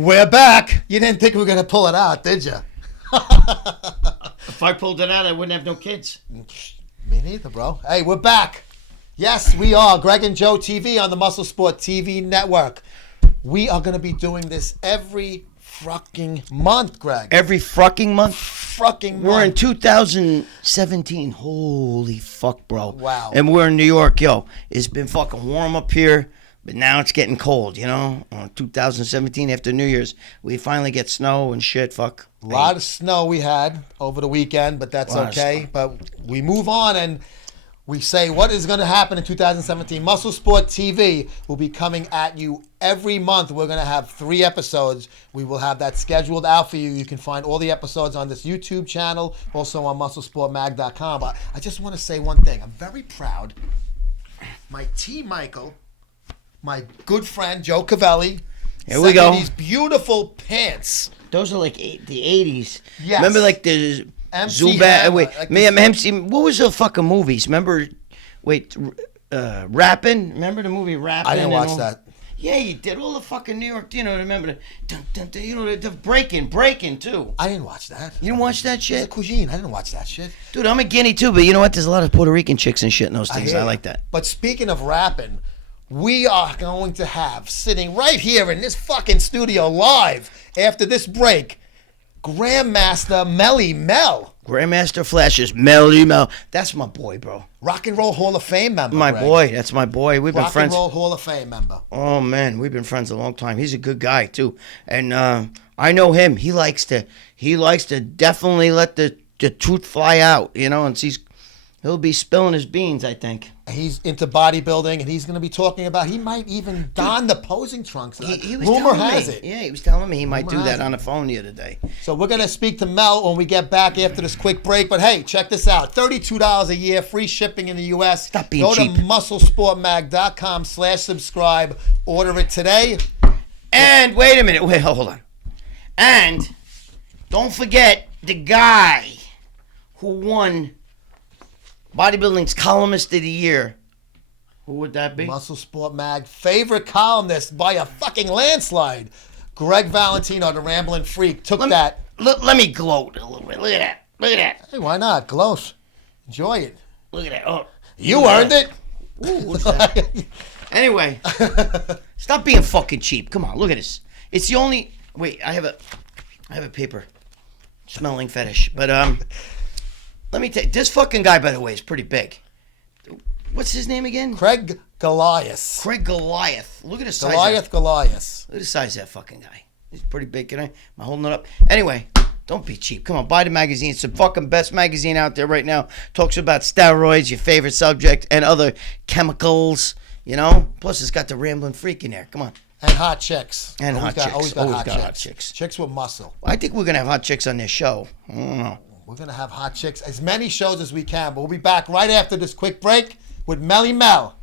We're back. You didn't think we were going to pull it out, did you? If I pulled it out, I wouldn't have no kids. Me neither, bro. Hey, we're back. Yes, we are. Gregg and Joe TV on the MuscleSport TV network. We are going to be doing this every fucking month, Greg. Every fucking month? Fucking month. We're in 2017. Holy fuck, bro. Wow. And we're in New York, yo. It's been fucking warm up here, but now it's getting cold, you know? 2017 after New Year's, we finally get snow and shit, fuck. A lot of snow we had over the weekend, but that's okay. But we move on and we say what is going to happen in 2017. MuscleSport TV will be coming at you every month. We're going to have 3 episodes. We will have that scheduled out for you. You can find all the episodes on this YouTube channel, also on MuscleSportMag.com. But I just want to say one thing. I'm very proud. My T. Michael, my good friend Joe Cavelli, here we go. These beautiful pants. Those are like the 80s. Yes. Remember like the MC Zubat? Hammer, Wait, like MC. What was the fucking movies? Remember? Wait, Rappin'? Remember the movie Rappin'? I didn't watch that. Yeah, you did all the fucking New York. You know, remember the dun, dun, dun, you know the breaking too. I didn't watch that. You didn't watch that It's shit, a cuisine. I didn't watch that shit. dude. I'm a Guinea too, but you know what? There's a lot of Puerto Rican chicks and shit in those things. I like that. But speaking of rapping, we are going to have sitting right here in this fucking studio live after this break, Grandmaster Melle Mel. Grandmaster Flashes, Melle Mel. That's my boy, bro. Rock and Roll Hall of Fame member. My Greg. boy. That's my boy. We've been Rock friends. and Roll Hall of Fame member. Oh man, we've been friends a long time. He's a good guy too, and I know him. He likes to definitely let the truth fly out, you know. And he'll be spilling his beans, I think. He's into bodybuilding, and he's going to be talking about. He might even don the posing trunks. He was Rumor telling has me. it. Yeah, he was telling me he might Rumor do has that it. on the phone the other day. So we're going to speak to Mel when we get back after this quick break. But hey, check this out. $32 a year, free shipping in the U.S. Stop being Go cheap. to MuscleSportMag.com/subscribe. Order it today. And wait a minute. Wait, hold on. And don't forget the guy who won Bodybuilding's Columnist of the Year. Who would that be? MuscleSport Mag favorite columnist by a fucking landslide. Greg Valentino, the Rambling Freak, took that. Let me gloat a little bit. Look at that. Look at that. Hey, why not? Gloat. Enjoy it. Look at that. Oh, You earned it. ooh, what's that? Anyway, stop being fucking cheap. Come on, look at this. It's the only. Wait, I have a paper smelling fetish. But let me take this fucking guy. By the way, is pretty big. What's his name again? Craig Goliath. Craig Goliath. Look at the size. Goliath. Look at the size of that fucking guy. He's pretty big. Am I holding it up? Anyway, don't be cheap. Come on, buy the magazine. It's the fucking best magazine out there right now. Talks about steroids, your favorite subject, and other chemicals. You know. Plus, it's got the Rambling Freak in there. Come on. And hot chicks. And Always hot chicks. Always got hot chicks. Chicks with muscle. I think we're gonna have hot chicks on this show. I don't know. We're going to have hot chicks. As many shows as we can. But we'll be back right after this quick break with Melle Mel.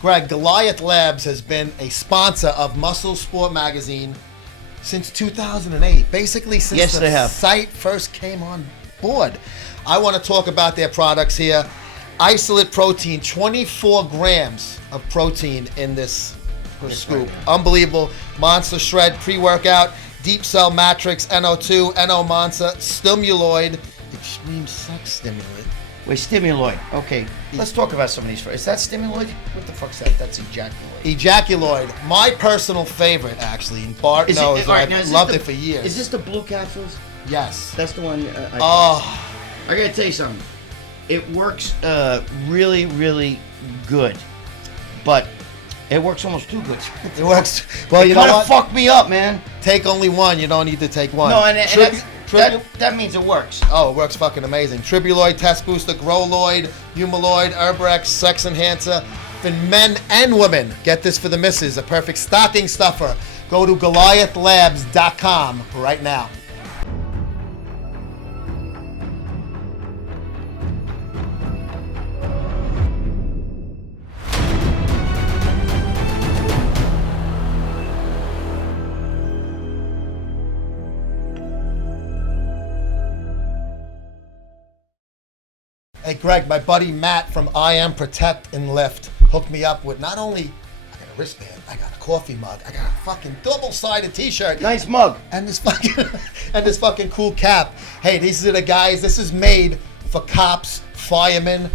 Greg, Goliath Labs has been a sponsor of MuscleSport magazine since 2008. Basically since Yes, they have. site first came on board. I want to talk about their products here. Isolate Protein, 24 grams of protein in this scoop. Unbelievable. Monster Shred pre-workout, Deep Cell Matrix, NO2, NO Monster, Stimuloid, Extreme Sex Stimulant. Wait, stimuloid. Okay, let's talk about some of these first. Is that stimuloid? What the fuck's that? That's ejaculoid. Ejaculoid, my personal favorite, actually. And Bart knows. I've loved it for years. Is this the blue capsules? Yes. That's the one. Oh, I gotta tell you something. It works really, really good, but it works almost too good. it works. Well, you know Kind of what? fucked me up, man. Take only one. You don't need to take one. No, and that means it works. Oh, it works fucking amazing. Tribuloid, Test Booster, Growloid, Humaloid, Herbrex, Sex Enhancer, for men and women. Get this for the missus, a perfect stocking stuffer. Go to GoliathLabs.com right now. Hey Greg, my buddy Matt from I Am Protect and Lift hooked me up with not only I got a wristband, I got a coffee mug, I got a fucking double-sided t-shirt. Nice mug. And this fucking cool cap. Hey, these are the guys, this is made for cops, firemen,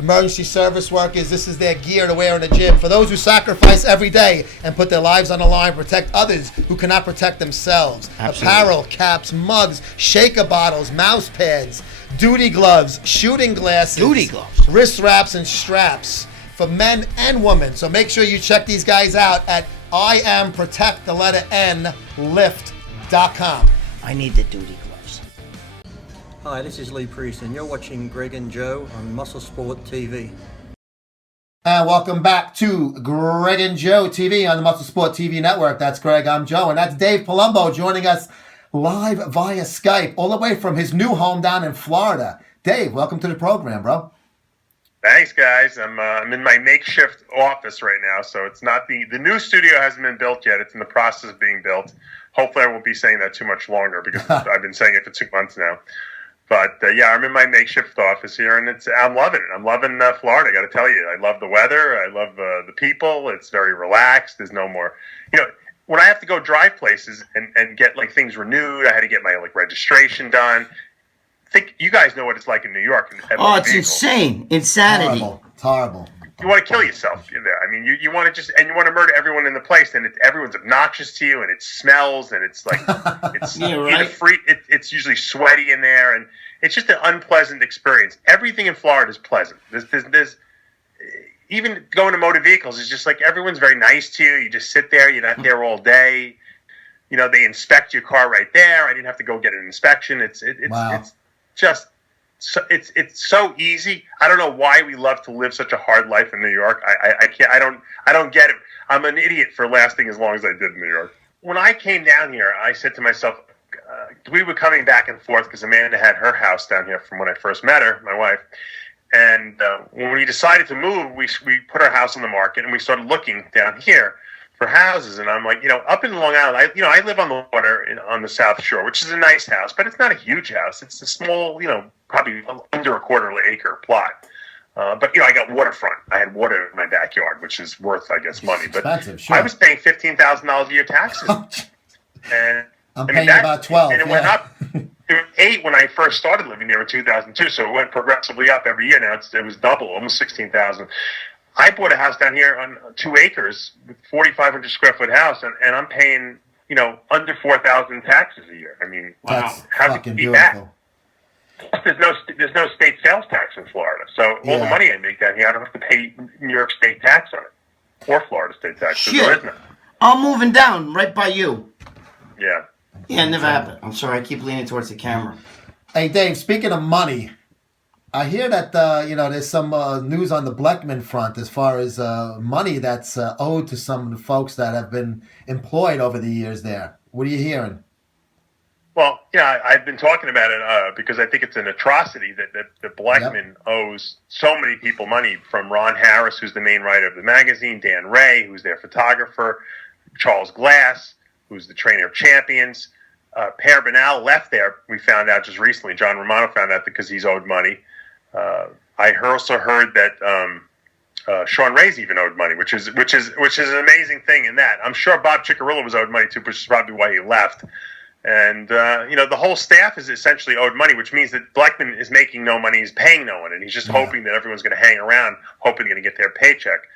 emergency service workers. This is their gear to wear in the gym. For those who sacrifice every day and put their lives on the line, protect others who cannot protect themselves. Absolutely. Apparel, caps, mugs, shaker bottles, mouse pads, duty gloves, shooting glasses, wrist wraps, and straps for men and women. So make sure you check these guys out at IamProtectLift.com. I need the duty gloves. Hi, this is Lee Priest, and you're watching Gregg and Joe on MuscleSport TV. And welcome back to Gregg and Joe TV on the MuscleSport TV network. That's Greg, I'm Joe, and that's Dave Palumbo joining us live via Skype, all the way from his new home down in Florida. Dave, welcome to the program, bro. Thanks, guys. I'm in my makeshift office right now, so it's not the new studio hasn't been built yet. It's in the process of being built. Hopefully, I won't be saying that too much longer because I've been saying it for 2 months now. But yeah, I'm in my makeshift office here, and I'm loving it. I'm loving Florida. I got to tell you, I love the weather. I love the people. It's very relaxed. There's no more, when I have to go drive places and get like things renewed, I had to get my registration done. I think you guys know what it's like in New York. It's insane. Insanity. It's horrible. You want to kill yourself there. I mean, you want to you want to murder everyone in the place, and everyone's obnoxious to you, and it smells, and it's like it's yeah, right? It's usually sweaty in there, and it's just an unpleasant experience. Everything in Florida is pleasant. There's even going to motor vehicles is just like everyone's very nice to you. You just sit there. You're not there all day. They inspect your car right there. I didn't have to go get an inspection. It's just it's so easy. I don't know why we love to live such a hard life in New York. I can't. I don't get it. I'm an idiot for lasting as long as I did in New York. When I came down here, I said to myself, we were coming back and forth because Amanda had her house down here from when I first met her, my wife. And when we decided to move, we put our house on the market and we started looking down here for houses. And I'm like, up in Long Island, I live on the water on the South Shore, which is a nice house, but it's not a huge house. It's a small, probably under a quarter acre plot. But I got waterfront. I had water in my backyard, which is worth, I guess, money. But sure. I was paying $15,000 a year taxes, and I'm paying about 12. And it went up. It was 8 when I first started living there in 2002, so it went progressively up every year. Now it was double, almost 16,000. I bought a house down here on 2 acres with 4,500 square foot house, and I'm paying under 4,000 taxes a year. I mean, that's how fucking do you beat beautiful. that? There's no state sales tax in Florida, so all the money I make down here, I don't have to pay New York state tax on it or Florida state tax. Shit. There is none. I'm moving down right by you. Yeah. Yeah, it never happened. I'm sorry, I keep leaning towards the camera. Hey, Dave, speaking of money, I hear that, there's some news on the Bleckman front as far as money that's owed to some of the folks that have been employed over the years there. What are you hearing? Well, I've been talking about it because I think it's an atrocity that Bleckman owes so many people money, from Ron Harris, who's the main writer of the magazine, Dan Ray, who's their photographer, Charles Glass, who's the trainer of champions. Per Bernal left there. We found out just recently. John Romano found out because he's owed money. I also heard that Sean Ray's even owed money, which is an amazing thing. In that, I'm sure Bob Ciccarello was owed money too, which is probably why he left. And the whole staff is essentially owed money, which means that Bleckman is making no money, he's paying no one, and he's just hoping that everyone's going to hang around, hoping they're going to get their paycheck.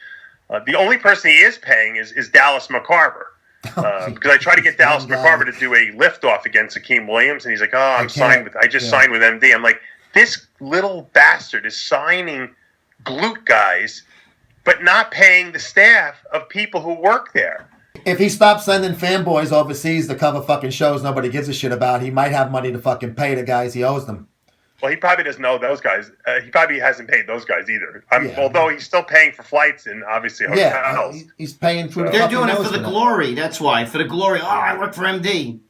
The only person he is paying is Dallas McCarver. Because I tried to get Dallas McCarver to do a liftoff against Akeem Williams, and he's like, I signed with MD. I'm like, this little bastard is signing glute guys, but not paying the staff of people who work there. If he stops sending fanboys overseas to cover fucking shows nobody gives a shit about, he might have money to fucking pay the guys he owes them. Well, he probably doesn't know those guys. He probably hasn't paid those guys either. Although he's still paying for flights and obviously hotels. Yeah, he's paying for. They're doing it for the glory. That's why, for the glory. Oh, I work for MD.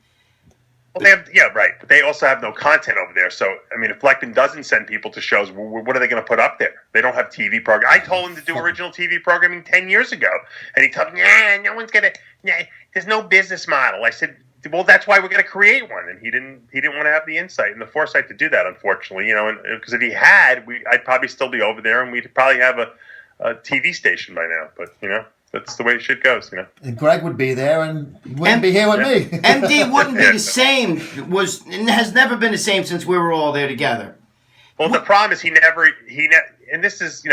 Well, they have, right. But they also have no content over there. So, I mean, if Blackman doesn't send people to shows, what are they going to put up there? They don't have TV program. I told him to do original TV programming 10 years ago. And he told me, no one's going to, there's no business model. I said, well, that's why we're going to create one. And he didn't want to have the insight and the foresight to do that, unfortunately. Because if he had, I'd probably still be over there and we'd probably have a TV station by now. But, that's the way shit goes, And Greg would be there and wouldn't be here with me. MD wouldn't be the same. Has never been the same since we were all there together. Well, the problem is he never, and this is,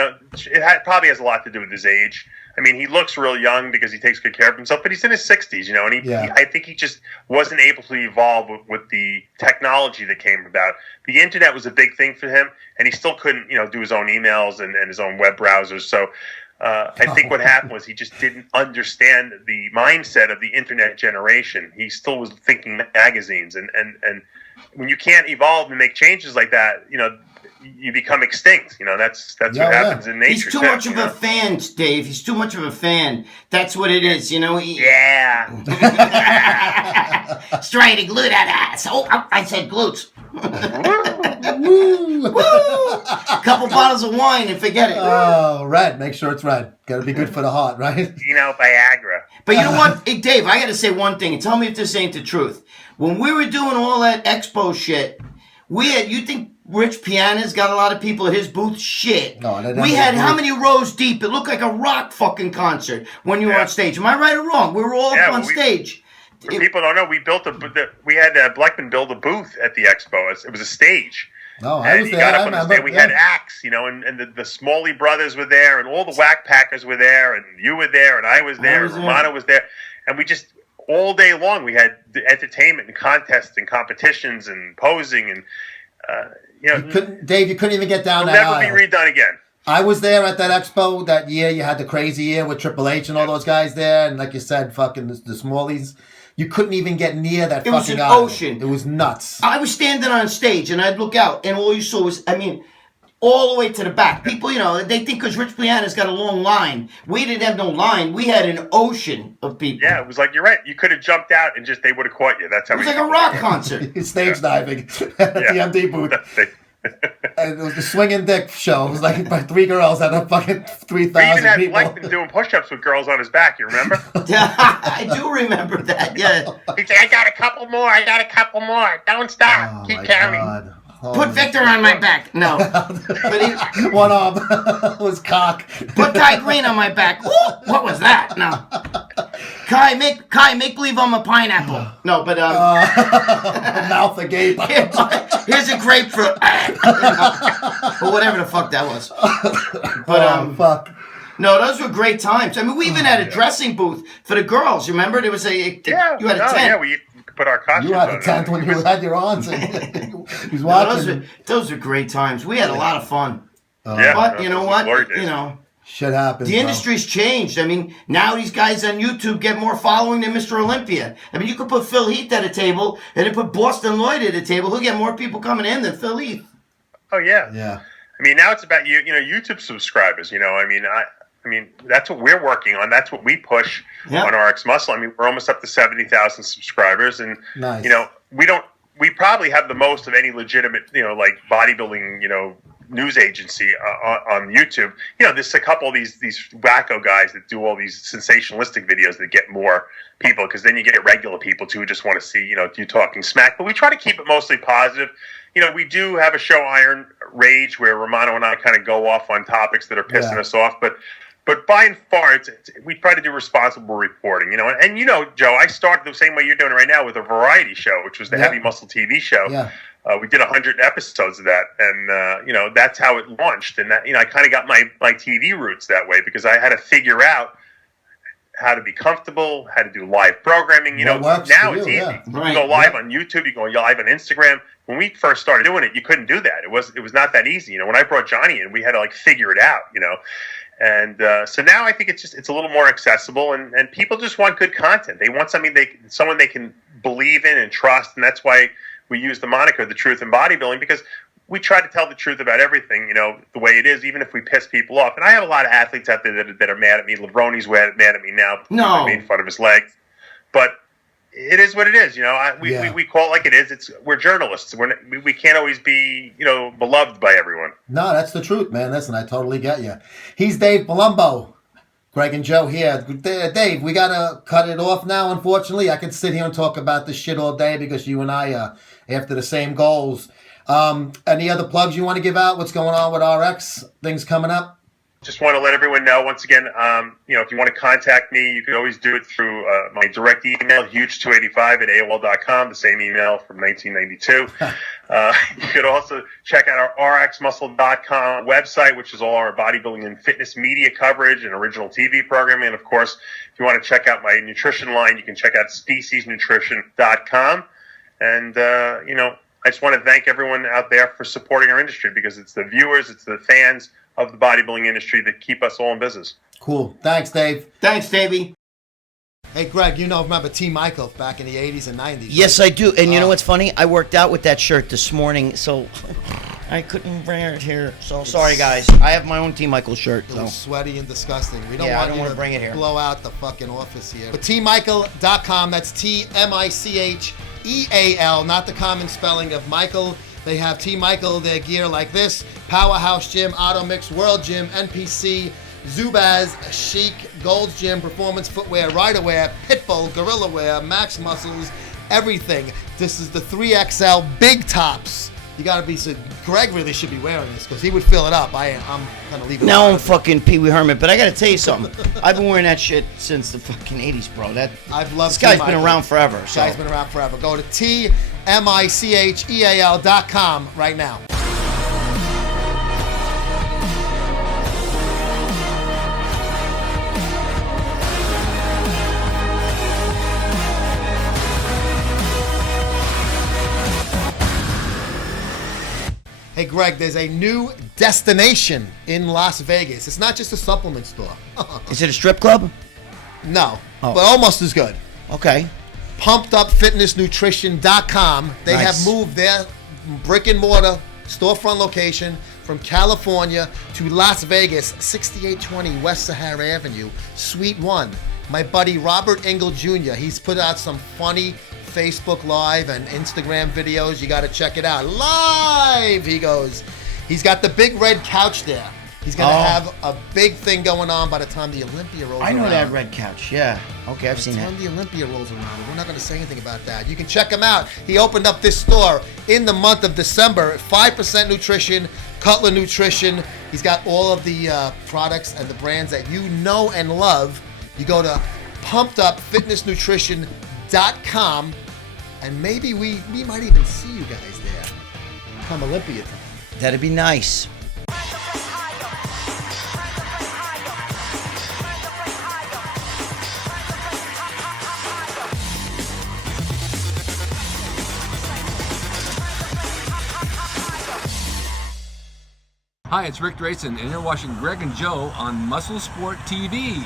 probably has a lot to do with his age. I mean, he looks real young because he takes good care of himself, but he's in his 60s, and I think he just wasn't able to evolve with the technology that came about. The internet was a big thing for him, and he still couldn't, do his own emails and his own web browsers. So I think what happened was he just didn't understand the mindset of the internet generation. He still was thinking magazines, and when you can't evolve and make changes like that, you become extinct. That's what happens in nature. He's too much of a fan, Dave. He's too much of a fan. That's what it is. Yeah. Straight and glue that ass. Oh, I said glutes. Woo! Couple bottles of wine and forget it. Oh, red. Make sure it's red. Got to be good for the heart, right? Viagra. But you know what? Hey, Dave, I got to say one thing, and tell me if this ain't the truth. When we were doing all that Expo shit, you think Rich Piana's got a lot of people at his booth? Shit. No, we had how many rows deep? It looked like a rock fucking concert when you were on stage. Am I right or wrong? We were all up on stage. People don't know, we had Blackman build a booth at the Expo. It was a stage. No, I was there. I remember. We had acts, and the Smalley brothers were there, and all the Whack Packers were there, and you were there, and I was there, and Romano was there, and we just all day long we had entertainment and contests and competitions and posing and Dave, you couldn't even get down that aisle. It'll never be redone again. I was there at that Expo that year. You had the crazy year with Triple H and all those guys there, and like you said, fucking the Smalleys. You couldn't even get near that fucking aisle. It was an ocean. It was nuts. I was standing on stage, and I'd look out, and all you saw was, all the way to the back. People, they think because Rich Piana's got a long line. We didn't have no line. We had an ocean of people. Yeah, it was like, you're right. You could have jumped out and they would have caught you. That's how it was like a rock concert. Stage diving at the MD booth. And it was the swinging dick show. It was like by 3 girls out of fucking 3,000 people. We even had Blackman doing push-ups with girls on his back. You remember? I do remember that. Yeah. He'd say, "I got a couple more. Don't stop. Keep counting." Put Victor on my back. No. But one arm was cock. Put Kai Green on my back. Ooh, what was that? No. Kai, make believe I'm a pineapple. No, but mouth agape. Here's a grapefruit. Or whatever the fuck that was. But fuck. No, those were great times. We even had a dressing booth for the girls. Remember, there was you had a tent. Yeah, we put our costumes on. You had a tent when you had your aunts. He's watching. Those are great times. We had a lot of fun. But you know what? Shit happens. The industry's changed. Now these guys on YouTube get more following than Mr. Olympia. You could put Phil Heath at a table and then put Boston Lloyd at a table. He'll get more people coming in than Phil Heath. Oh yeah. Yeah. Now it's about YouTube subscribers. That's what we're working on. That's what we push on RX Muscle. We're almost up to 70,000 subscribers, and nice. We probably have the most of any legitimate like bodybuilding news agency on YouTube. There's a couple of these wacko guys that do all these sensationalistic videos that get more people, because then you get regular people too who just want to see you talking smack. But we try to keep it mostly positive. We do have a show, Iron Rage, where Romano and I kind of go off on topics that are pissing us off, but by and far, we try to do responsible reporting, And Joe, I started the same way you're doing it right now with a variety show, which was the Heavy Muscle TV show. Yeah. We did 100 episodes of that, and that's how it launched. And that, I kind of got my TV roots that way, because I had to figure out how to be comfortable, how to do live programming. Now it's easy. Yeah. You can go live on YouTube, you can go live on Instagram. When we first started doing it, you couldn't do that. It was not that easy. When I brought Johnny in, we had to figure it out. And so now I think it's a little more accessible, and people just want good content. They want someone they can believe in and trust, and that's why we use the moniker "The Truth in Bodybuilding," because we try to tell the truth about everything, the way it is, even if we piss people off. And I have a lot of athletes out there that are mad at me. Lebroni's mad at me now because I made fun of his legs. But it is what it is. We call it like it is. We're journalists. We can't always be, beloved by everyone. No, that's the truth, man. Listen, I totally get you. He's Dave Palumbo. Greg and Joe here. Dave, we got to cut it off now, unfortunately. I could sit here and talk about this shit all day because you and I are after the same goals. Any other plugs you want to give out? What's going on with RX? Things coming up? Just want to let everyone know, once again, if you want to contact me, you can always do it through my direct email, huge285@AOL.com, the same email from 1992. You could also check out our rxmuscle.com website, which is all our bodybuilding and fitness media coverage and original TV programming. And, of course, if you want to check out my nutrition line, you can check out speciesnutrition.com. And, I just want to thank everyone out there for supporting our industry, because it's the viewers, it's the fans of the bodybuilding industry that keep us all in business. Cool. Thanks, Dave. Thanks, Davey. Hey, Greg, remember T. Michael back in the 80s and 90s? Yes, I do. And you know what's funny? I worked out with that shirt this morning, so I couldn't wear it here. So sorry, guys. I have my own T. Michael shirt. It was sweaty and disgusting. We don't I want don't you want to to bring it here. Blow out the fucking office here. But tmichael.com, that's TMICHEAL, not the common spelling of Michael. They have T. Michael, their gear like this: Powerhouse Gym, Auto Mix, World Gym, NPC, Zubaz, Chic, Gold's Gym, Performance Footwear, Rider Wear, Pitbull, Gorilla Wear, Max Muscles, everything. This is the 3XL big tops. You gotta be, so Greg really should be wearing this because he would fill it up. I'm gonna leave it. Now I'm fucking Pee Wee Herman, but I gotta tell you something. I've been wearing that shit since the fucking 80s, bro. I've loved this guy's T. been Michael. around forever. This guy's been around forever. Go to TMICHEAL.com right now. Hey, Greg, there's a new destination in Las Vegas. It's not just a supplement store. Is it a strip club? No, Oh. but almost as good. Okay. PumpedUpFitnessNutrition.com. They Nice. have moved their brick and mortar storefront location from California to Las Vegas, 6820 West Sahara Avenue, Suite 1. My buddy Robert Engel Jr., he's put out some funny Facebook Live and Instagram videos. You got to check it out. Live, he goes. He's got the big red couch there. He's going to have a big thing going on by the time the Olympia rolls around. I know that red couch. Yeah. Okay, I've seen By that. the time the Olympia rolls around, we're not going to say anything about that. You can check him out. He opened up this store in the month of December. 5% Nutrition, Cutler Nutrition. He's got all of the products and the brands that you know and love. You go to PumpedUpFitnessNutrition.com, and maybe we might even see you guys there come Olympia time. That'd be nice. Hi, it's Rick Drayson, and you're watching Greg and Joe on MuscleSport TV.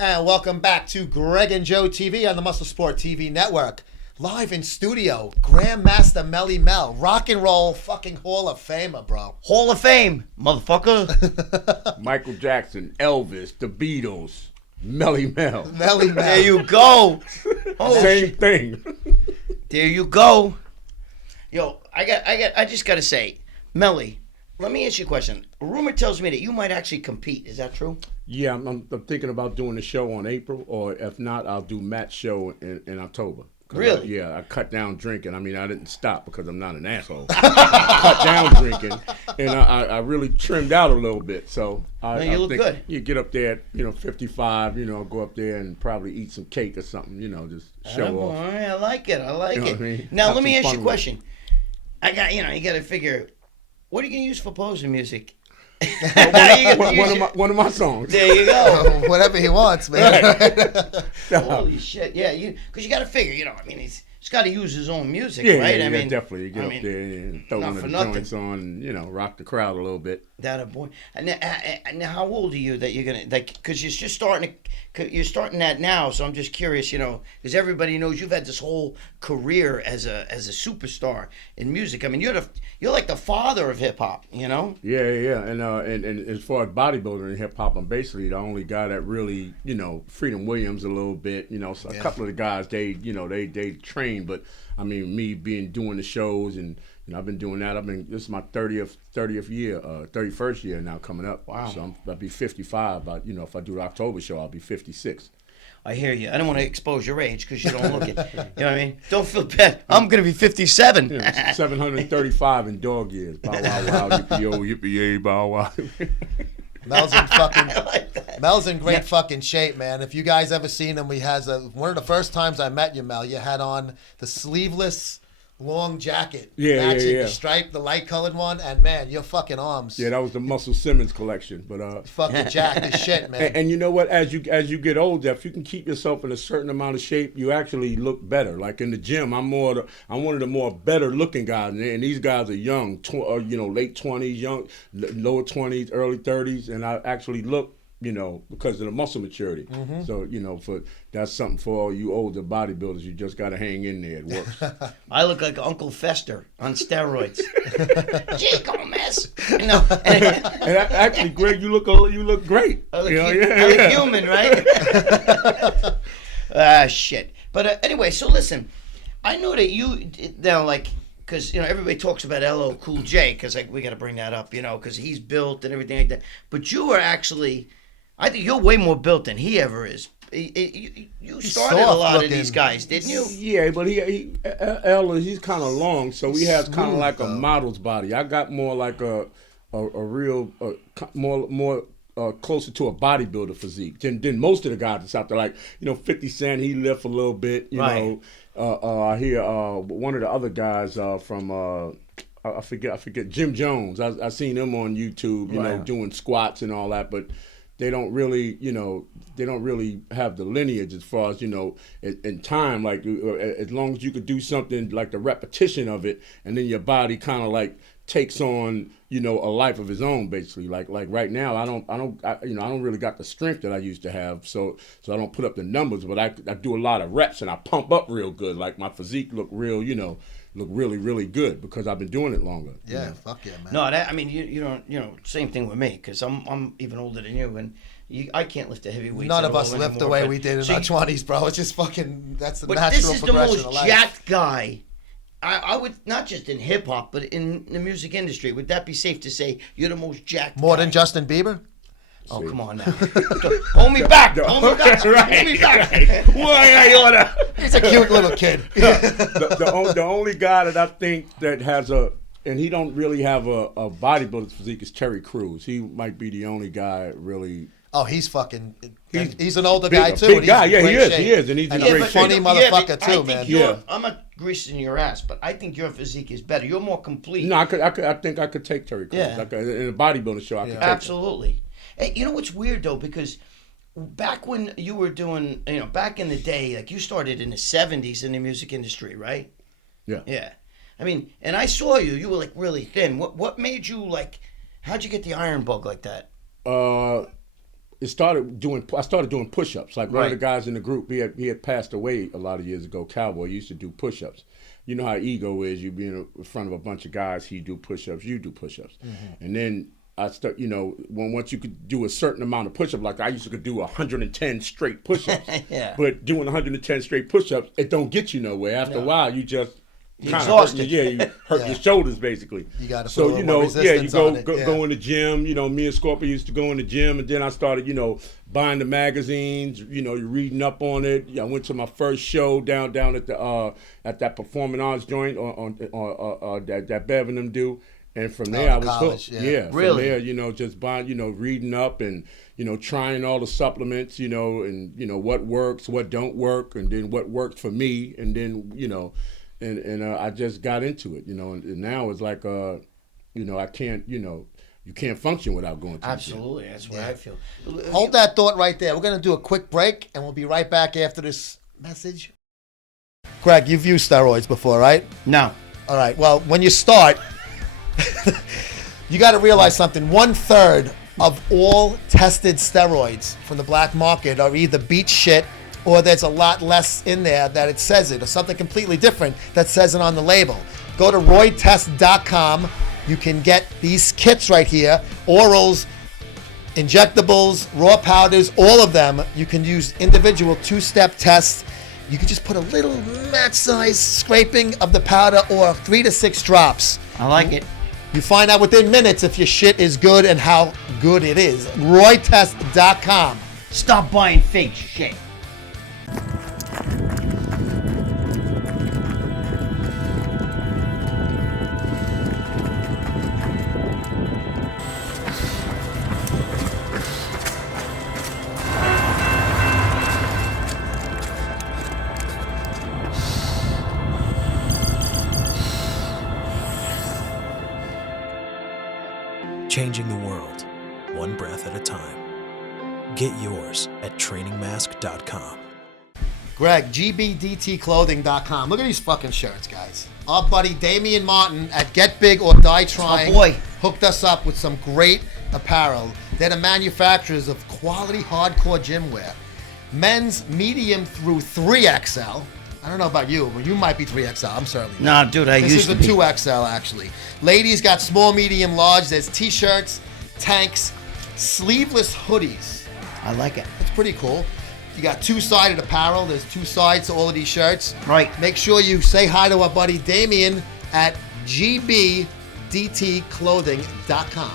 And welcome back to Greg and Joe TV on the MuscleSport TV network. Live in studio, Grandmaster Melle Mel, rock and roll fucking Hall of Famer, bro. Hall of Fame, motherfucker. Michael Jackson, Elvis, the Beatles, Melle Mel. Melle Mel. There you go. Oh, Same thing. there you go. Yo, I just gotta say, Melly, let me ask you a question. A rumor tells me that you might actually compete. Is that true? Yeah, I'm thinking about doing a show on April, or if not, I'll do Matt's show in October. Really? I cut down drinking. I mean, I didn't stop because I'm not an asshole. I cut down drinking, and I really trimmed out a little bit. So you look think good. You get up there at 55. Go up there and probably eat some cake or something. Just show off. All right, I like it. I like You know it. what I mean? Now Have let me some ask you a fun with it. question. I got you got to figure. What are you gonna use for posing music? One of my songs. There you go. Whatever he wants, man. Holy shit! Yeah, because you got to figure. I mean, he's he's got to use his own music, Yeah, right? yeah, I yeah, mean, definitely. You get up there and throw not one of for the nothing. joints on, and, you know, rock the crowd a little bit. That a boy. And now, how old are you that you're gonna like? Because you're just starting that now. So I'm just curious, you know, because everybody knows you've had this whole career as a superstar in music. I mean, you're like the father of hip hop, you know? Yeah, yeah, and as far as bodybuilding and hip hop, I'm basically the only guy that really, you know, Freedom Williams a little bit, you know, so a couple of the guys they train, but I mean, me doing the shows and. You know, I've been doing that. This is my 30th year, 31st year now coming up. Wow. So I'll be 55. But, you know, if I do the October show, I'll be 56. I hear you. I don't want to expose your age because you don't look it. You know what I mean? Don't feel bad. I'm going to be 57. You know, 735 in dog years. Bow wow wow, yippee-yo, yippee-yay, bow wow. Mel's in great fucking shape, man. If you guys ever seen him, one of the first times I met you, Mel, you had on the sleeveless long jacket, matching the stripe, the light colored one, and man, your fucking arms. Yeah, that was the Muscle Simmons collection, but fucking jacked as shit, man. And you know what? As you get older, if you can keep yourself in a certain amount of shape, you actually look better. Like in the gym, I'm one of the more better looking guys, and these guys are young, you know, late 20s, young, lower 20s, early 30s, and I actually look. You know, because of the muscle maturity. Mm-hmm. So, you know, that's something for all you older bodybuilders. You just got to hang in there. It works. I look like Uncle Fester on steroids. Gee, Gomez. You know, and actually, Greg, you look great. I look human, right? Shit. But anyway, so listen, I know that you now like. Because, you know, everybody talks about LL Cool J, because we got to bring that up, you know, because he's built and everything like that. But you are actually, I think you're way more built than he ever is. You started a lot of these guys, didn't you? Yeah, but he's kind of long, so he has kind of like a model's body. I got more like a real, more closer to a bodybuilder physique than most of the guys that's out there. Like, you know, 50 Cent, he lift a little bit, you know. I hear one of the other guys from I forget Jim Jones. I seen him on YouTube, you know, doing squats and all that, but they don't really, you know, have the lineage as far as, you know, in time. Like as long as you could do something like the repetition of it, and then your body kind of like takes on, you know, a life of his own, basically. Like right now, I don't really got the strength that I used to have, so I don't put up the numbers, but I do a lot of reps and I pump up real good. Like my physique look really, really good because I've been doing it longer. Yeah, fuck yeah, man. No, I mean, you don't, you know, same thing with me, because I'm even older than you, and I can't lift the heavy weights. None of us lift the way we did in our 20s, bro. It's just fucking, that's the natural progression of life. But this is the most jacked guy. I would, not just in hip hop, but in the music industry. Would that be safe to say you're the most jacked More guy? than Justin Bieber? Oh, come on now. Hold me back. Hold me back. Hold me back. Why He's a cute little kid. The only guy that I think that has and he don't really have a bodybuilder's physique is Terry Crews. He might be the only guy really. Oh, he's fucking. He's an older guy too. Big guy, yeah, he is, and he's in great shape. Funny motherfucker too, man. I'm not greasing your ass, but I think your physique is better. You're more complete. No, I think I could take Terry Crews. Yeah. In a bodybuilding show, I could take absolutely. Hey, you know what's weird though, because back when you were doing, you know, back in the day, like you started in the 70s in the music industry, right? Yeah. Yeah. I mean, and I saw you. You were like really thin. What made you like? How'd you get the iron bug like that? I started doing push-ups. Like one of the guys in the group, he had passed away a lot of years ago. Cowboy used to do push-ups. You know how ego is. You be in front of a bunch of guys, he do push-ups, you do push-ups, and then I start. You know, once you could do a certain amount of push-ups, like I used to do 110 straight push-ups. Yeah. But doing 110 straight push-ups, it don't get you nowhere. After a while, you just exhausted. You hurt your shoulders basically. You got to put so a little you more know, resistance you on it. go in the gym. You know, me and Scorpio used to go in the gym, and then I started, you know, buying the magazines. You know, you're reading up on it. I went to my first show down at the at that performing arts joint on that Bev and them do. And from there, I was college, hooked. yeah. From there, you know, just buying, you know, reading up and, you know, trying all the supplements, you know, and, you know, what works, what don't work, and then what worked for me. And then, you know, and I just got into it, you know, and now it's like, you know, I can't, you know, you can't function without going to the gym. Absolutely. That's what I feel. Hold that thought right there. We're going to do a quick break, and we'll be right back after this message. Greg, you've used steroids before, right? No. All right. Well, when you start, you got to realize something. 1/3 of all tested steroids from the black market are either beat shit or there's a lot less in there that it says it, or something completely different that says it on the label. Go to roidtest.com. You can get these kits right here, orals, injectables, raw powders, all of them. You can use individual 2-step tests. You can just put a little match-size scraping of the powder or 3 to 6 drops. I like it. You find out within minutes if your shit is good and how good it is. roidtest.com. Stop buying fake shit. Changing the world, one breath at a time. Get yours at trainingmask.com. Greg, gbdtclothing.com. Look at these fucking shirts, guys. Our buddy Damian Martin at Get Big or Die Trying boy. hooked us up with some great apparel. They're the manufacturers of quality hardcore gym wear. Men's medium through 3XL. I don't know about you, but you might be 3XL. I'm certainly not. Nah, dude, I This used is to a be. 2XL, actually. Ladies got small, medium, large. There's t-shirts, tanks, sleeveless hoodies. I like it. It's pretty cool. You got 2-sided apparel. There's 2 sides to all of these shirts. Right. Make sure you say hi to our buddy Damien at gbdtclothing.com.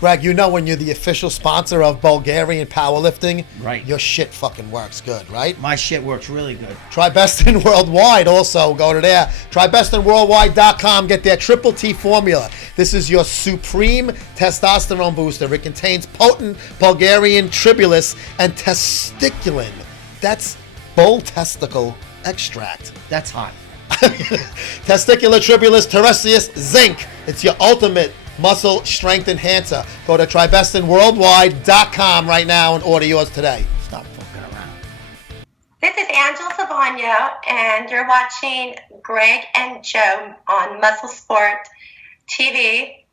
Greg, you know when you're the official sponsor of Bulgarian powerlifting, Right. your shit fucking works good, right? My shit works really good. Try Beston Worldwide also. Go to there. TryBestonWorldwide.com. Get their Triple T formula. This is your supreme testosterone booster. It contains potent Bulgarian tribulus and testiculin. That's bull testicle extract. That's hot. Testicular tribulus terrestrius zinc. It's your ultimate muscle strength enhancer. Go to TryBestonWorldwide.com right now and order yours today. Stop fucking around. This is Angela Savagno, and you're watching Gregg and Joe on MuscleSport TV.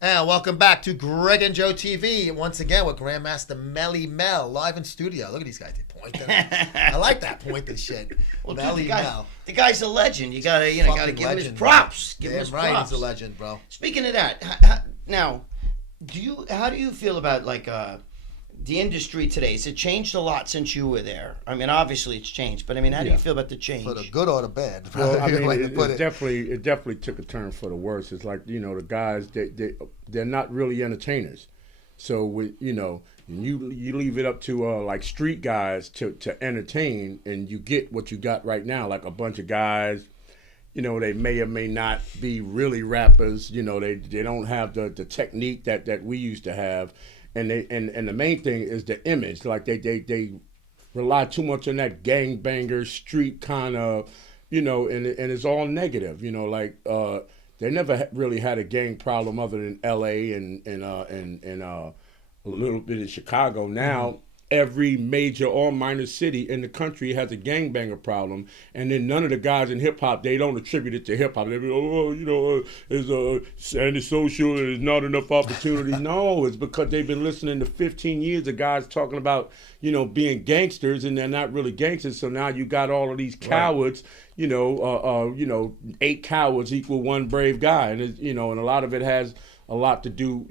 And welcome back to Gregg and Joe TV. Once again with Grandmaster Melle Mel, live in studio. Look at these guys. They pointing. I like that pointing shit. Well, Melle dude, Mel. the guy's a legend. You gotta, gotta Fucking give him his legend, props. bro. Give him his Damn right, props. he's a legend, bro. Speaking of that, now, how do you feel about the industry today? Has it changed a lot since you were there? I mean, obviously it's changed, but I mean, how do you feel about the change? For the good or the bad? Well, I mean, Like to it put it. definitely took a turn for the worse. It's like, the guys, they're not really entertainers. So you leave it up to like street guys to entertain, and you get what you got right now, like a bunch of guys. They may or may not be really rappers. They don't have the technique that we used to have, and the main thing is the image. Like they rely too much on that gangbanger street kind of, and it's all negative. They never really had a gang problem other than L.A. and a little bit in Chicago. Now every major or minor city in the country has a gangbanger problem, and then none of the guys in hip hop, they don't attribute it to hip hop. They be, it's antisocial. There's not enough opportunity. No, it's because they've been listening to 15 years of guys talking about being gangsters, and they're not really gangsters. So now you got all of these cowards. 8 cowards equal 1 brave guy, and and a lot of it has a lot to do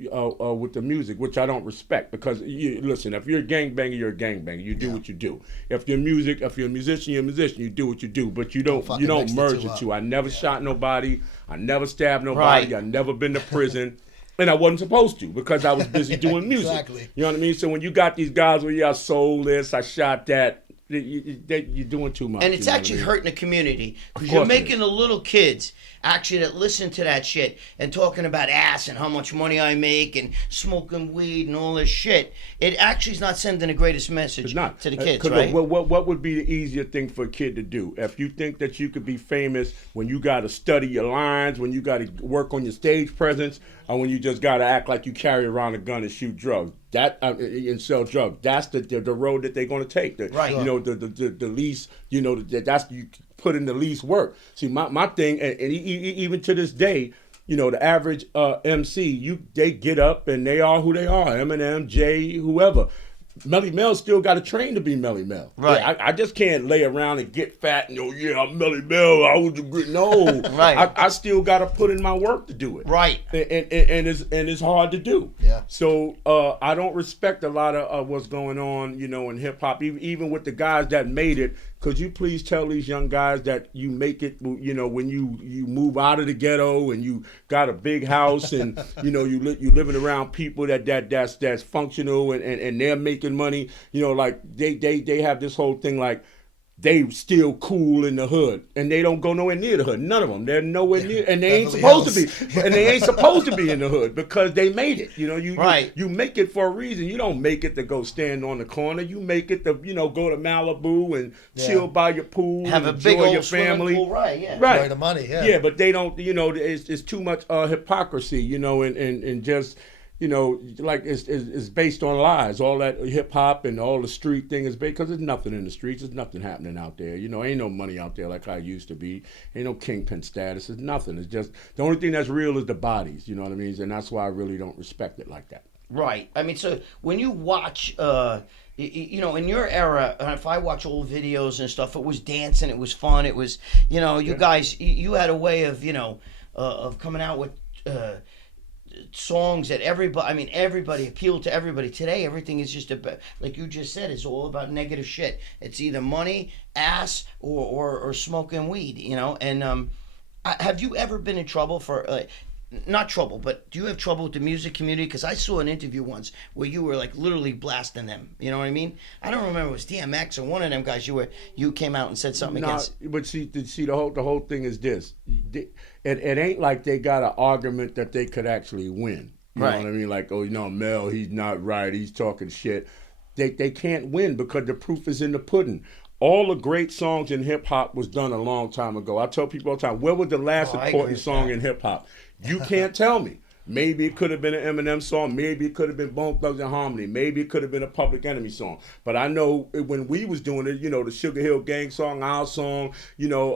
with the music, which I don't respect because listen, if you're a gangbanger, you're a gangbanger. You do what you do. If you're a musician, you're a musician. You do what you do, but you don't merge the two. I never shot nobody. I never stabbed nobody. I never been to prison. And I wasn't supposed to because I was busy doing music. Exactly. You know what I mean? So when you got these guys where I sold this, I shot that, you're doing too much. And it's actually hurting the community because you're making the little kids actually that listen to that shit and talking about ass and how much money I make and smoking weed and all this shit. It actually is not sending the greatest message to the kids, right? What would be the easier thing for a kid to do? If you think that you could be famous when you got to study your lines, when you got to work on your stage presence, or when you just got to act like you carry around a gun and shoot drugs, and sell drugs, that's the road that they're going to take. Right. You know, the least, you know, that's you put in the least work. See, my thing, and even to this day, you know, the average MC, they get up and they are who they are. Eminem, Jay, whoever. Melle Mel still got to train to be Melle Mel. Right. I just can't lay around and get fat and I'm Melle Mel. I was a great. No. Right. I still got to put in my work to do it. Right. And it's hard to do. Yeah. So I don't respect a lot of what's going on, you know, in hip hop, even with the guys that made it. Could you please tell these young guys that you make it, you know, when you move out of the ghetto and you got a big house and, you know, you living around people that's functional and they're making money, you know, like they have this whole thing like they still cool in the hood and they don't go nowhere near the hood. None of them. They're nowhere near, and they ain't supposed to be. And they ain't supposed to be in the hood because they made it. You know, you make it for a reason. You don't make it to go stand on the corner. You make it to, you know, go to Malibu and chill by your pool, have and a big enjoy old your family. Pool, right? Yeah. Right. Enjoy the money. Yeah. Yeah, but they don't. You know, it's too much hypocrisy. You know, and just. You know, like it's based on lies. All that hip hop and all the street thing is based because there's nothing in the streets. There's nothing happening out there. You know, ain't no money out there like I used to be. Ain't no kingpin status. There's nothing. It's just the only thing that's real is the bodies. You know what I mean? And that's why I really don't respect it like that. Right. I mean, so when you watch, you know, in your era, if I watch old videos and stuff, it was dancing, it was fun, it was, you know, you guys, you had a way of, you know, of coming out with. Songs that everybody appealed to everybody. Today everything is just about, like you just said, it's all about negative shit. It's either money, ass, or smoking weed, you know. And have you ever been in trouble for not trouble, but do you have trouble with the music community? Because I saw an interview once where you were like literally blasting them. You know what I mean? I don't remember if it was DMX or one of them guys. You came out and said something against. But see, the whole thing is this. It ain't like they got an argument that they could actually win. You know what I mean? Like, oh, you know, Mel, he's not right. He's talking shit. They can't win because the proof is in the pudding. All the great songs in hip hop was done a long time ago. I tell people all the time, where was the last important song in hip hop? You can't tell me. Maybe it could have been an Eminem song. Maybe it could have been Bone Thugs and Harmony. Maybe it could have been a Public Enemy song. But I know when we was doing it, you know, the Sugar Hill Gang song, our song, you know,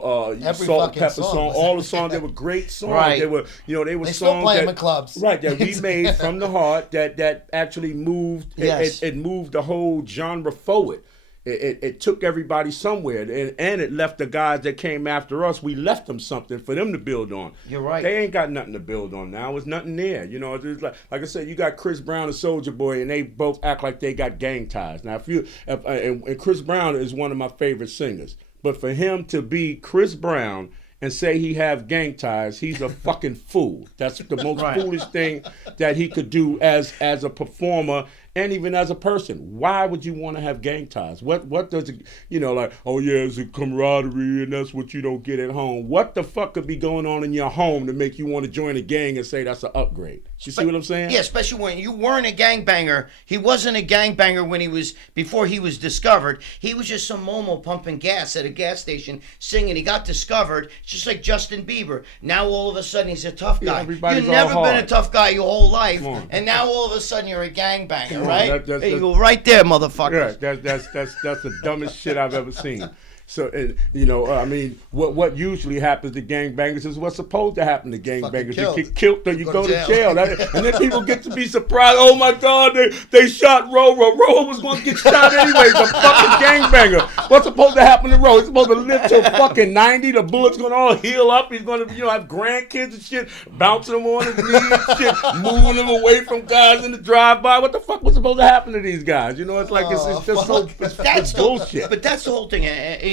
Salt and Pepper song, all the songs, they were great songs. Right. They were, you know, they were They songs still play that, them in clubs. Right, that we made from the heart that actually moved. Yes. It moved the whole genre forward. It took everybody somewhere, and it left the guys that came after us. We left them something for them to build on. You're right. They ain't got nothing to build on now. There's nothing there. You know, it's like I said, you got Chris Brown and Soulja Boy, and they both act like they got gang ties. Now, and Chris Brown is one of my favorite singers, but for him to be Chris Brown and say he have gang ties, he's a fucking fool. That's the most foolish thing that he could do as a performer and even as a person. Why would you want to have gang ties? What does it, you know, like, oh yeah, it's a camaraderie and that's what you don't get at home. What the fuck could be going on in your home to make you want to join a gang and say that's an upgrade? You see what I'm saying? Yeah, especially when you weren't a gangbanger. He wasn't a gangbanger before he was discovered. He was just some Momo pumping gas at a gas station singing. He got discovered, just like Justin Bieber. Now all of a sudden he's a tough guy. You've never been a tough guy your whole life, and now all of a sudden you're a gangbanger, right? There you go, right there, motherfucker. Yeah, that's the dumbest shit I've ever seen. So, I mean, what usually happens to gangbangers is what's supposed to happen to gangbangers. You get killed or you go to jail. And then people get to be surprised. Oh my God, they shot Ro. Ro was going to get shot anyway. He's a fucking gangbanger. What's supposed to happen to Ro? He's supposed to live till fucking 90. The bullet's going to all heal up. He's going to, have grandkids and shit, bouncing them on his knees and shit, moving them away from guys in the drive-by. What the fuck was supposed to happen to these guys? It's like it's just so it's bullshit. But that's the whole thing.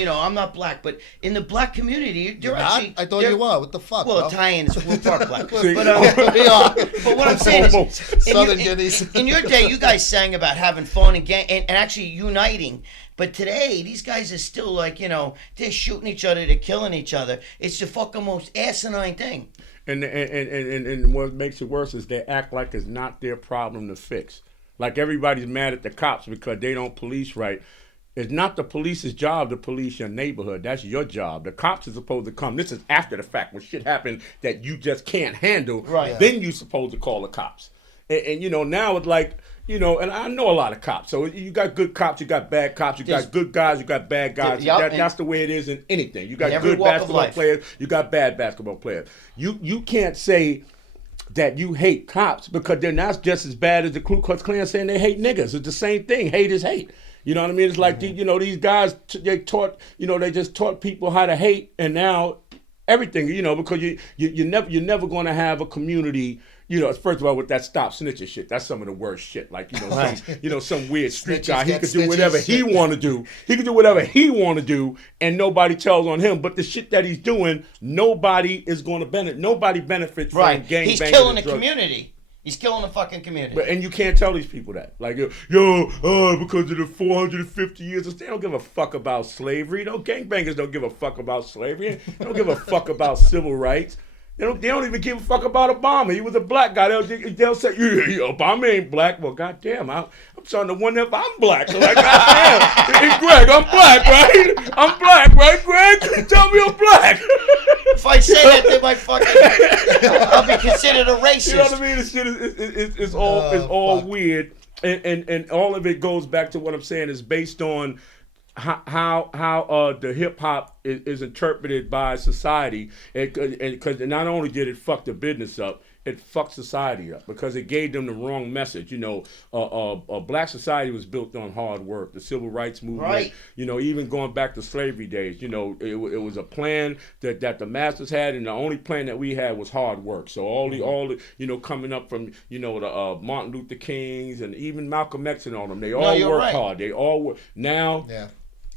I'm not black, but in the black community, they're actually. I thought you were. What the fuck? Well, bro? Italians, we're part black. We But are. but what I'm saying is, Southern Guineas. in your day, you guys sang about having fun and actually uniting. But today, these guys are still like, they're shooting each other, they're killing each other. It's the fucking most asinine thing. And what makes it worse is they act like it's not their problem to fix. Like everybody's mad at the cops because they don't police right. It's not the police's job to police your neighborhood. That's your job. The cops are supposed to come. This is after the fact when shit happened that you just can't handle. Right. Then you're supposed to call the cops. And now it's like, and I know a lot of cops. So you got good cops, you got bad cops, you got good guys, you got bad guys. That's the way it is in anything. You got good basketball players, you got bad basketball players. You can't say that you hate cops because they're not just as bad as the Ku Klux Klan saying they hate niggas. It's the same thing. Hate is hate. You know what I mean? It's like, these guys, they just taught people how to hate, and now everything, because you're never going to have a community. First of all, with that stop snitching shit, that's some of the worst shit. Like, some weird street guy, he could do whatever he want to do. He could do whatever he want to do, and nobody tells on him. But the shit that he's doing, nobody is going to benefit. Nobody benefits from gangbanging. He's killing the community. He's killing the fucking community. And you can't tell these people that. Like, because of the 450 years, they don't give a fuck about slavery. No, gangbangers don't give a fuck about slavery. They don't give a fuck about civil rights. They don't even give a fuck about Obama. He was a black guy. They'll say, Obama ain't black. Well, goddamn, I'm starting to wonder if I'm black. Like, goddamn, hey, Greg, I'm black, right? I'm black, right, Greg? Tell me I'm black. If I say that, they might I'll be considered a racist. You know what I mean? This shit is all weird, and all of it goes back to what I'm saying is based on how the hip hop is interpreted by society, and because not only did it fuck the business up, it fucked society up because it gave them the wrong message. Black society was built on hard work. The civil rights movement, right. Even going back to slavery days, it was a plan that the masters had, and the only plan that we had was hard work. So all the coming up from the Martin Luther Kings and even Malcolm X and all them, they all worked hard. They all work now. Yeah.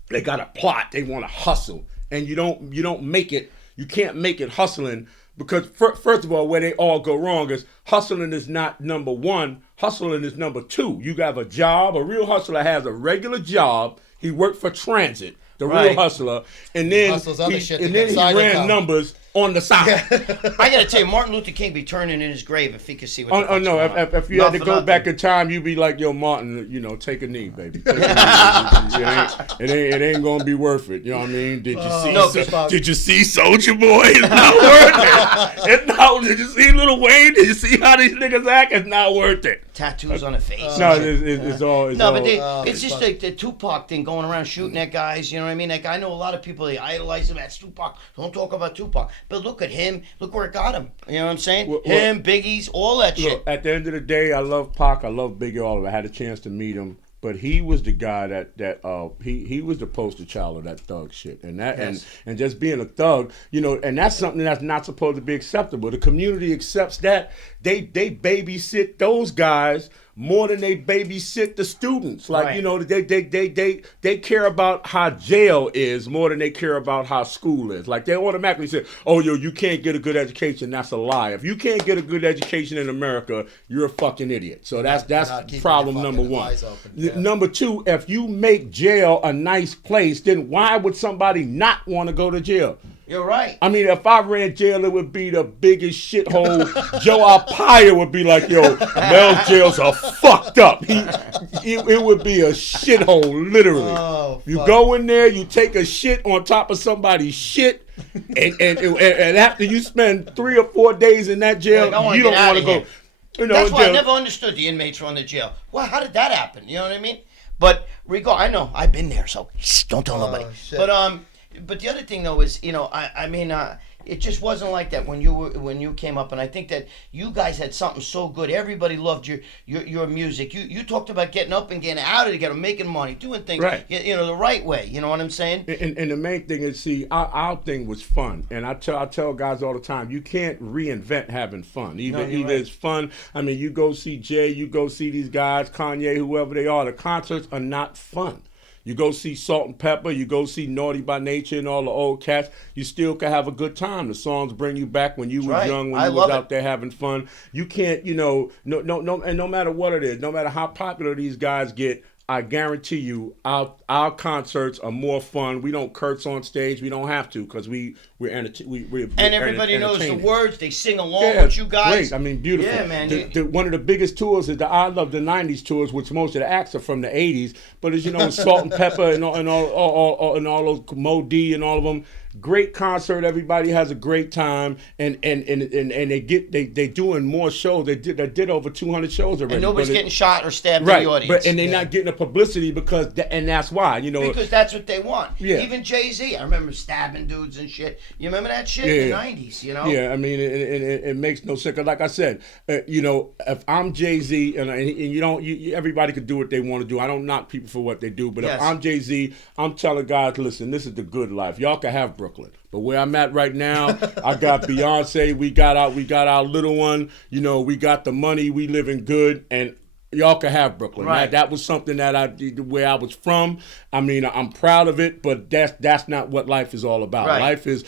They got a plot. They want to hustle, and you don't make it. You can't make it hustling because first of all, where they all go wrong is hustling is not number one. Hustling is number two. You have a job. A real hustler has a regular job. He worked for transit. The real hustler, and then he ran numbers on the side. I gotta tell you, Martin Luther King be turning in his grave if he could see what. If you had to go back in time, you'd be like, "Yo, Martin, take a knee, baby. Take a knee. It ain't gonna be worth it." You know what I mean? Did you see Soulja Boy? It's not worth it. It's not. Did you see Lil Wayne? Did you see how these niggas act? It's not worth it. Tattoos on the face. No, it's all. It's just like the Tupac thing going around shooting at guys. You know what I mean? Like I know a lot of people they idolize him. That's Tupac. Don't talk about Tupac. But look at him. Look where it got him. You know what I'm saying? Him, Biggie's, all that shit. At the end of the day, I love Pac. I love Biggie. All of it. I had a chance to meet him. But he was the guy that he was the poster child of that thug shit, and and just being a thug, and that's something that's not supposed to be acceptable. The community accepts that. They babysit those guys more than they babysit the students. Like they care about how jail is more than they care about how school is. Like they automatically say, "Oh, you can't get a good education." That's a lie. If you can't get a good education in America, you're a fucking idiot. So that's problem number one. Number two, if you make jail a nice place, then why would somebody not want to go to jail? You're right. I mean, if I ran jail, it would be the biggest shithole. Joe Arpaio would be like, "Yo, Mel's jails are fucked up." It would be a shithole, literally. Oh, you go in there, you take a shit on top of somebody's shit, and after you spend 3 or 4 days in that jail, you don't want to go. That's why I never understood the inmates run the jail. Well, how did that happen? You know what I mean? But I know I've been there, so don't tell nobody. Shit. But But the other thing though is, I mean, it just wasn't like that when you came up, and I think that you guys had something so good. Everybody loved your music. You talked about getting up and getting out of together, making money, doing things, right. The right way. You know what I'm saying? And the main thing is, see, our thing was fun, and I tell guys all the time, you can't reinvent having fun. Either right. it's fun. I mean, you go see Jay, you go see these guys, Kanye, whoever they are. The concerts are not fun. You go see Salt and Pepper, you go see Naughty by Nature and all the old cats, you still can have a good time. The songs bring you back when you was young, when you was out there having fun. You can't, no, and no matter what it is, no matter how popular these guys get, I guarantee you, our concerts are more fun. We don't curse on stage. We don't have to because we're and everybody knows the words. They sing along yeah, with you guys. Great. I mean, beautiful. Yeah, man. One of the biggest tours is the I Love the '90s tours, which most of the acts are from the '80s. But as you know, Salt and Pepper and all those Mo D and all of them. Great concert. Everybody has a great time, and they doing more shows. They did over 200 shows already. And nobody's getting shot or stabbed right, in the audience. And they're not getting the publicity because that's why, Because that's what they want. Yeah. Even Jay-Z, I remember stabbing dudes and shit. You remember that shit in the 90s, Yeah, I mean, it makes no sense. 'Cause like I said, if I'm Jay-Z, and everybody could do what they want to do. I don't knock people for what they do, but if I'm Jay-Z, I'm telling guys, listen, this is the good life. Y'all can have Brooklyn. But where I'm at right now, I got Beyonce, we got our little one, we got the money, we living good, and y'all can have Brooklyn. Right. That was something that where I was from. I mean, I'm proud of it, but that's not what life is all about. Right. Life is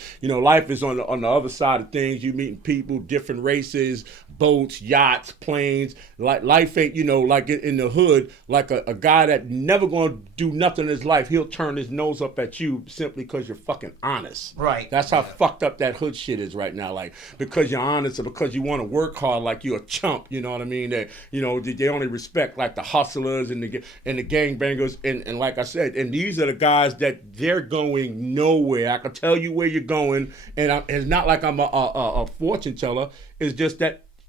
on the other side of things. You meeting people, different races, boats, yachts, planes. Like life ain't, like in the hood, like a guy that never gonna do nothing in his life. He'll turn his nose up at you simply because you're fucking honest. Right. That's how fucked up that hood shit is right now. Like because you're honest or because you want to work hard, like you're a chump. You know what I mean? That they only respect like the hustlers and the gangbangers and like I said, and these are the guys that they're going nowhere. I can tell you where you're going, and it's not like I'm a fortune teller. It's just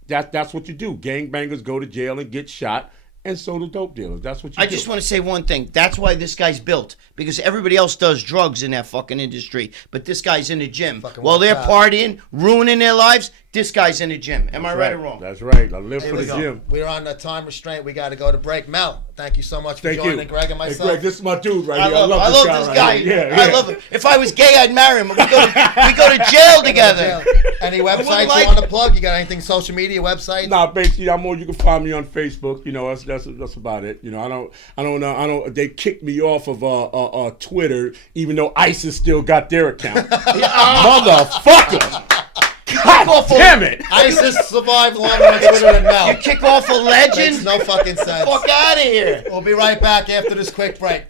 that's what you do. Gangbangers go to jail and get shot, and so do dope dealers. That's what you do. I just want to say one thing. That's why this guy's built. Because everybody else does drugs in that fucking industry. But this guy's in the gym. While they're partying, ruining their lives, this guy's in the gym. Am I right or wrong? That's right. I live for the gym. We're on a time restraint. We got to go to break. Mel, thank you so much for joining Greg and myself. Hey, Greg, this is my dude right here. I love this guy. Yeah. I love him. If I was gay, I'd marry him. We go to jail together. Any websites you want to plug? You got anything social media website? Nah, basically, you can find me on Facebook. That's about it. I don't. They kicked me off of Twitter, even though ISIS still got their account. Motherfucker. God damn it! ISIS survived longer on Twitter than Mel. You kick off a legend? Makes no fucking sense. Fuck out of here. We'll be right back after this quick break.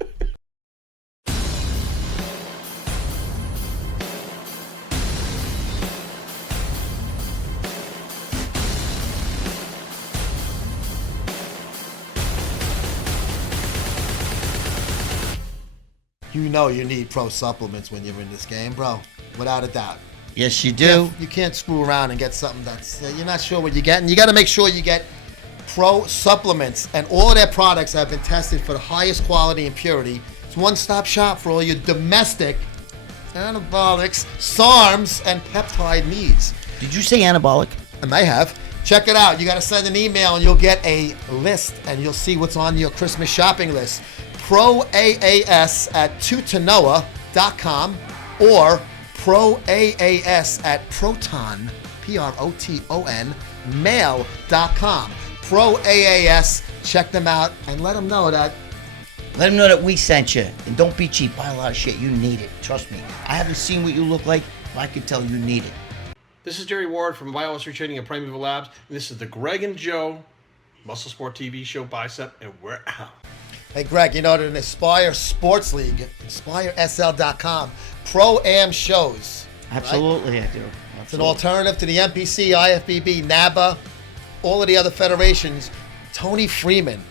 You need pro supplements when you're in this game, bro. Without a doubt. Yes, you do. You can't screw around and get something that's you're not sure what you're getting. You got to make sure you get pro supplements, and all of their products have been tested for the highest quality and purity. It's one-stop shop for all your domestic anabolics, SARMs, and peptide needs. Did you say anabolic? And they have. Check it out. You got to send an email, and you'll get a list, and you'll see what's on your Christmas shopping list. ProAAS at tutanoa.com or ProAAS at Proton, Proton, mail.com. ProAAS, check them out and let them know that we sent you. And don't be cheap. Buy a lot of shit. You need it. Trust me. I haven't seen what you look like, but I can tell you need it. This is Jerry Ward from Biomass Retraining and Primeval Labs. And this is the Greg and Joe MuscleSport TV show, Bicep, and we're out. Hey, Greg, there's an Aspire Sports League, InspireSL.com, Pro-Am shows. Absolutely, right? I do. Absolutely. It's an alternative to the NPC, IFBB, NABA, all of the other federations. Tony Freeman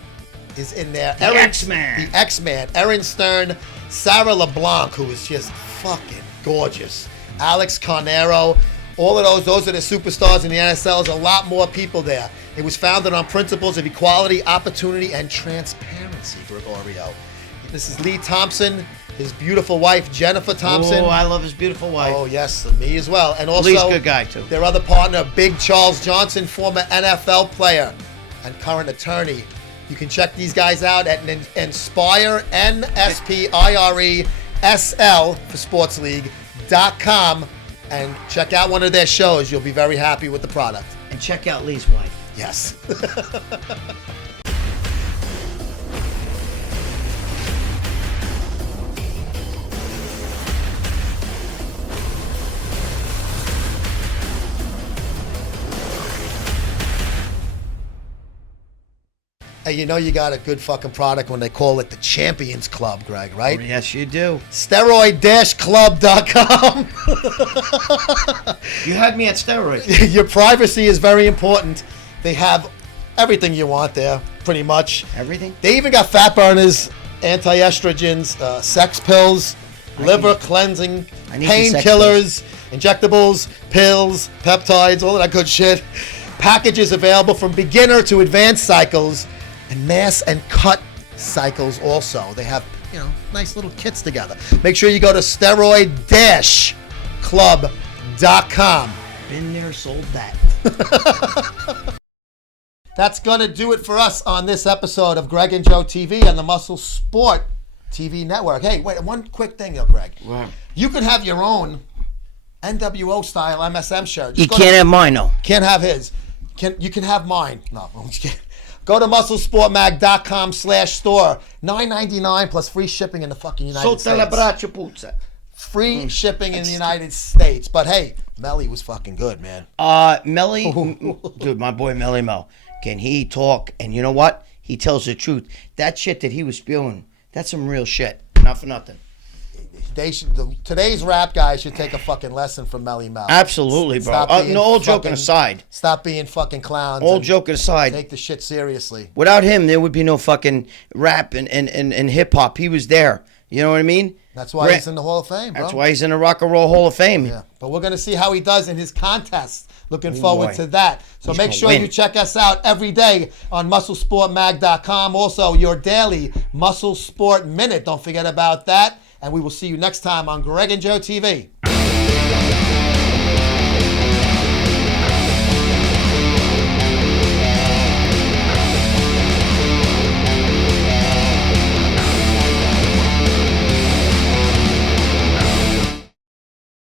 is in there. The X-Man. The X-Man. Erin Stern, Sarah LeBlanc, who is just fucking gorgeous. Alex Carnero. All of those are the superstars in the NSL. There's a lot more people there. It was founded on principles of equality, opportunity, and transparency, Gregorio. This is Lee Thompson. his beautiful wife, Jennifer Thompson. Oh, I love his beautiful wife. Oh, yes, me as well. And also, Lee's a good guy, too. Their other partner, Big Charles Johnson, former NFL player and current attorney. You can check these guys out at Inspire, NSPIRESL for Sports League.com, and check out one of their shows. You'll be very happy with the product. And check out Lee's wife. Yes. Hey, you know you got a good fucking product when they call it the Champions Club, Greg, right? Oh, yes, you do. Steroid-club.com. You had me at steroids. Your privacy is very important. They have everything you want there, pretty much. Everything? They even got fat burners, anti-estrogens, sex pills, liver cleansing, painkillers, injectables, pills, peptides, all of that good shit. Packages available from beginner to advanced cycles, and mass and cut cycles also. They have, nice little kits together. Make sure you go to steroid-club.com. Been there, sold that. That's going to do it for us on this episode of Gregg and Joe TV on the Muscle Sport TV network. Hey, wait, one quick thing though, Greg. Wow. You can have your own NWO style MSM shirt. You can't have mine, though. Can't have his. You can have mine. No, I'm just kidding. Go to musclesportmag.com/store. $9.99 plus free shipping in the fucking United States. Free shipping in the United States. But hey, Melly was fucking good, man. Dude, my boy Melle Mel. Can he talk? And you know what? He tells the truth. That shit that he was spewing, that's some real shit. Not for nothing. Today's rap guys should take a fucking lesson from Melle Mel. Absolutely, bro. All joking aside. Stop being fucking clowns. All joking aside. Take the shit seriously. Without him, there would be no fucking rap and hip hop. He was there. You know what I mean? That's why he's in the Hall of Fame, bro. That's why he's in the Rock and Roll Hall of Fame. Yeah, but we're going to see how he does in his contest. Looking forward to that. So make sure you check us out every day on MuscleSportMag.com. Also, your daily Muscle Sport Minute. Don't forget about that. And we will see you next time on Gregg and Joe TV.